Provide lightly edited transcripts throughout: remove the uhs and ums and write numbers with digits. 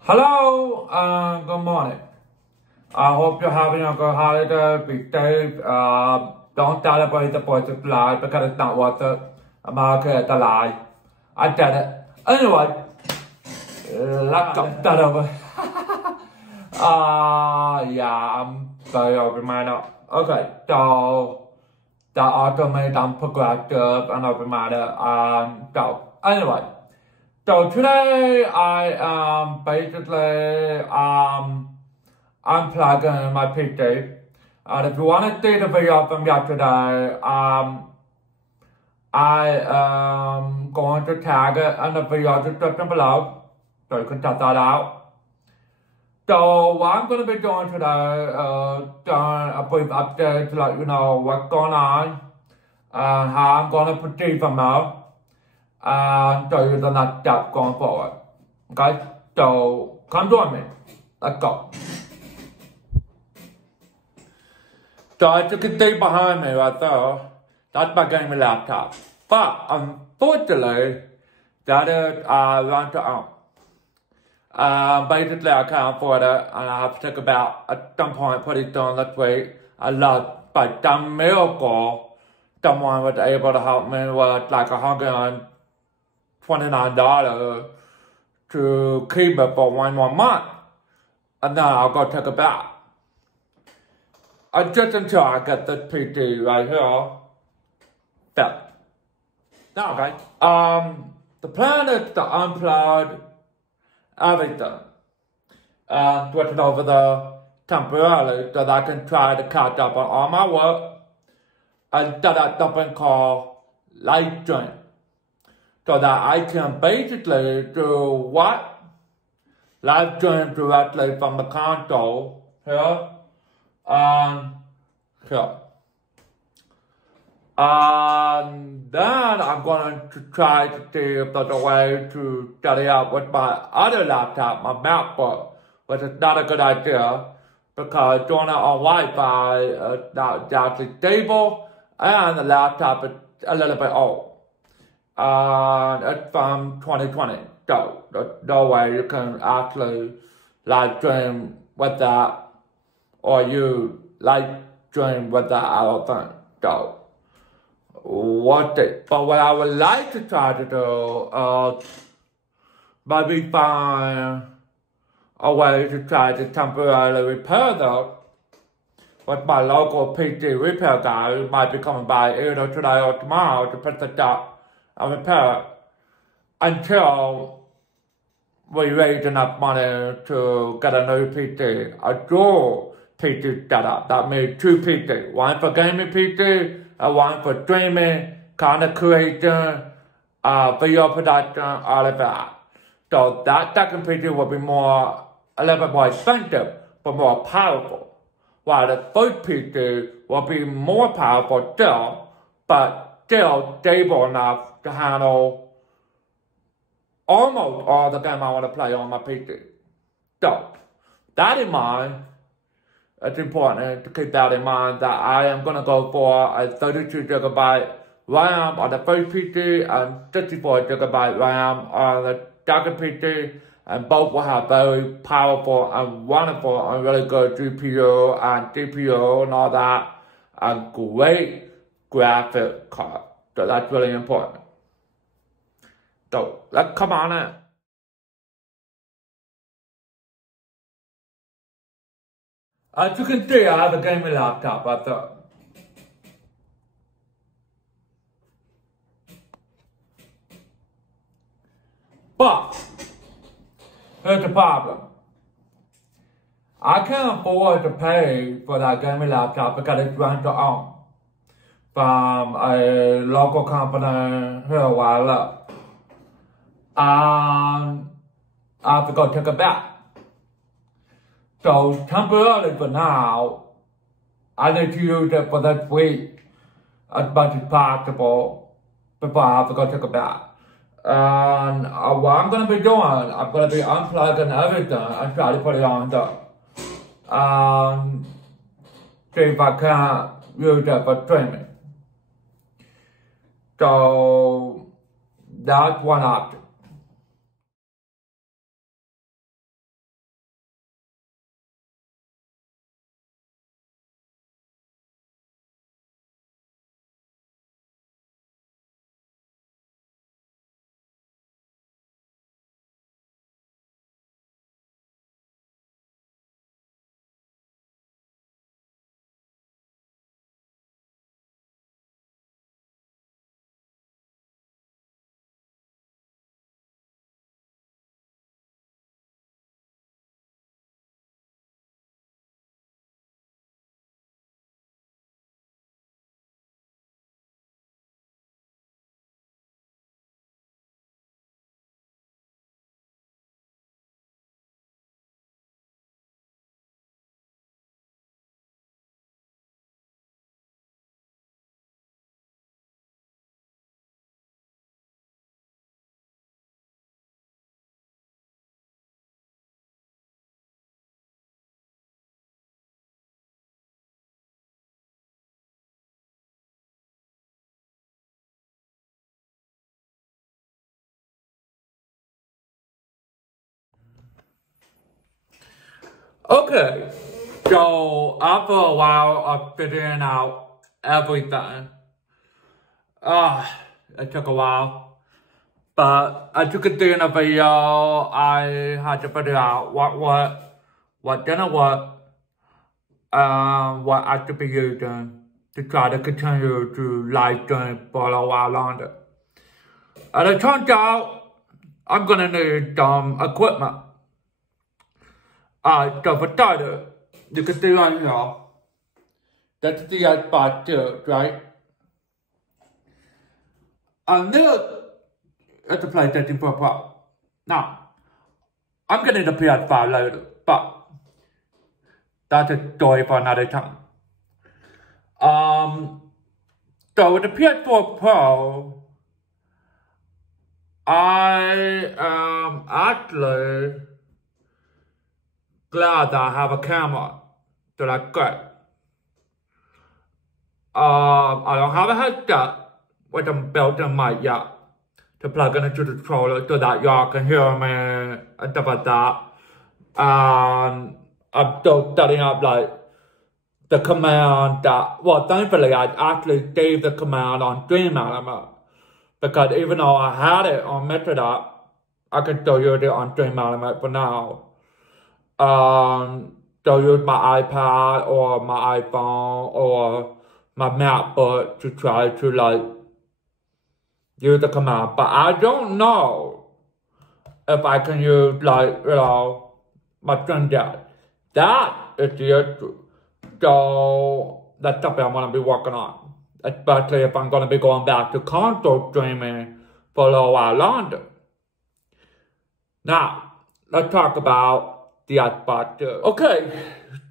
Hello, good morning. I hope you're having a good holiday. Be safe. Don't celebrate the 4th of July because it's not worth it. America is a lie. I get it. Anyway, let's get that over. Yeah, I'm very open-minded. Okay, so the auto made I'm progressive and open-minded. So anyway. So today I am basically unplugging my PC. And if you want to see the video from yesterday, I am going to tag it in the video description below, so you can check that out. So what I'm going to be doing today is doing a brief update to let you know what's going on and how I'm going to proceed from there. And show you the next step going forward. Okay, so come join me. Let's go. So as you can see behind me right there, that's my gaming laptop. But unfortunately, that is rent to own. Basically, I can't afford it, and I have to take about at some point pretty soon this week. I love, by some miracle, someone was able to help me with like $129 to keep it for 1 more month, and then I'll go take it back. Just until I get this PC right here. Done. Now, okay. The plan is to unplug everything and switch it over there temporarily so that I can try to catch up on all my work and set up something called Livestream, so that I can basically do what? Live stream directly from the console here and here. And then I'm going to try to see if there's a way to set it up with my other laptop, my MacBook, which is not a good idea because doing it on Wi-Fi is not exactly stable and the laptop is a little bit old. It's from 2020, so there's no way you can actually live stream with that, or you live stream with that, I don't think. So, but what I would like to try to do maybe find a way to try to temporarily repair that with my local PC repair guy who might be coming by either today or tomorrow to put it up and repair it until we raise enough money to get a new PC, a dual PC setup. That means 2 PCs, one for gaming PC and one for streaming, content creation, video production, all of that. So that second PC will be a little bit more expensive, but more powerful. While the first PC will be more powerful still, but still stable enough to handle almost all the games I want to play on my PC. So, that in mind, it's important to keep that in mind that I am going to go for a 32GB RAM on the first PC and 64GB RAM on the second PC, and both will have very powerful and wonderful and really good GPU and CPU and all that, and great graphic card. So that's really important. So let's come on in. As you can see, I have a gaming laptop right there. But here's the problem. I can't afford to pay for that gaming laptop because it's rent to own from a local company here where I live. I have to go take it back. So temporarily for now, I need to use it for this week as much as possible before I have to go take it back. And what I'm going to be doing, I'm going to be unplugging everything and try to put it on there. See if I can use it for streaming. So that's one option. Okay, so after a while of figuring out everything, it took a while, but as you can see in the video, I had to figure out what worked, what didn't work, what I should be using to try to continue to live stream for a while longer. And it turns out I'm gonna need some equipment. So for starters, you can see right here, that's the S5 II, right? And this is the PlayStation 4 Pro. Now, I'm getting the PS5 later, but that's a story for another time. So with the PS4 Pro, I am actually glad that I have a camera that I got. I don't have a headset with a built-in mic yet to plug in into the controller so that y'all can hear me and stuff like that. I'm still setting up like the command that, well, thankfully I actually saved the command on Stream Element, because even though I had it on Metrodot, I can still use it on Stream Element for now. So use my iPad or my iPhone or my MacBook to try to like use the command. But I don't know if I can use like, you know, my Stream Deck. That is the issue. So that's something I'm gonna be working on, especially if I'm gonna be going back to console streaming for a little while longer. Now, let's talk about the S5 II. Okay,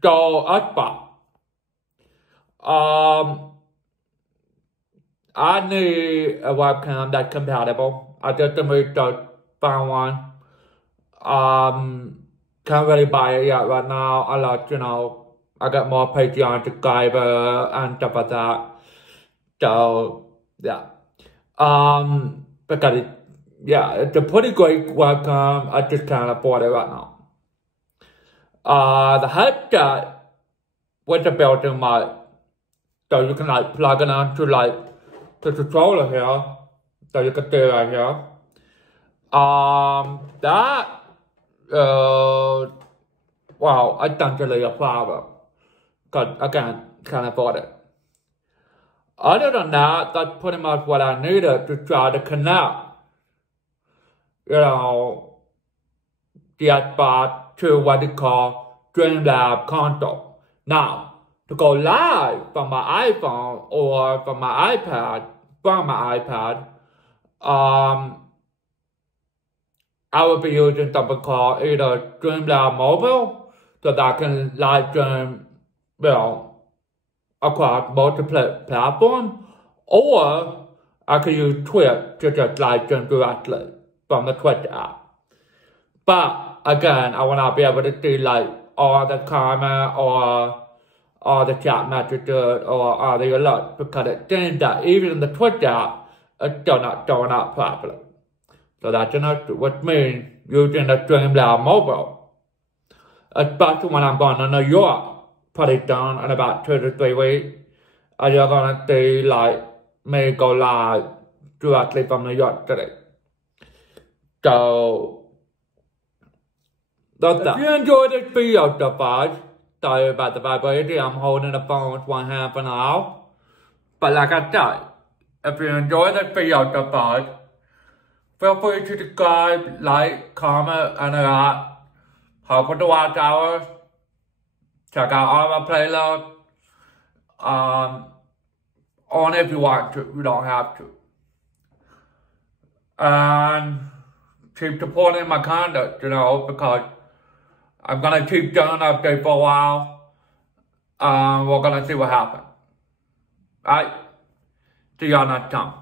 so S5. I need a webcam that's compatible. I just found one. Can't really buy it yet right now. I like, you know, I got more Patreon subscribers and stuff like that. So, yeah. Because it's a pretty great webcam. I just can't afford it right now. The headset with the built-in mic, so you can like plug it into like the controller here, so you can see right here. Well, I don't really a problem, because again, can't afford it. Other than that, that's pretty much what I needed to try to connect, you know, the S5 to what they call Streamlabs console. Now, to go live from my iPhone or from my iPad, I will be using something called either Streamlabs Mobile, so that I can live stream, you know, across multiple platforms, or I can use Twitch to just live stream directly from the Twitch app. But again, I will not be able to see like all the comment or all the chat messages or all the alerts, because it seems that even in the Twitch app, it's still not showing up properly. So that's an issue, which means using the Streamlabs mobile, especially when I'm going to New York pretty soon in about 2 to 3 weeks, and you're going to see like me go live directly from New York City. So that's that. If you enjoyed this video so far, sorry about the vibration. I'm holding the phone with one hand for now. But like I said, if you enjoyed this video so far, feel free to subscribe, like, comment, and like. Help with the watch hours. Check out all my playlists. Only if you want to. You don't have to. And keep supporting my content, you know, because I'm going to keep doing updates for a while. We're going to see what happens. Alright? See y'all next time.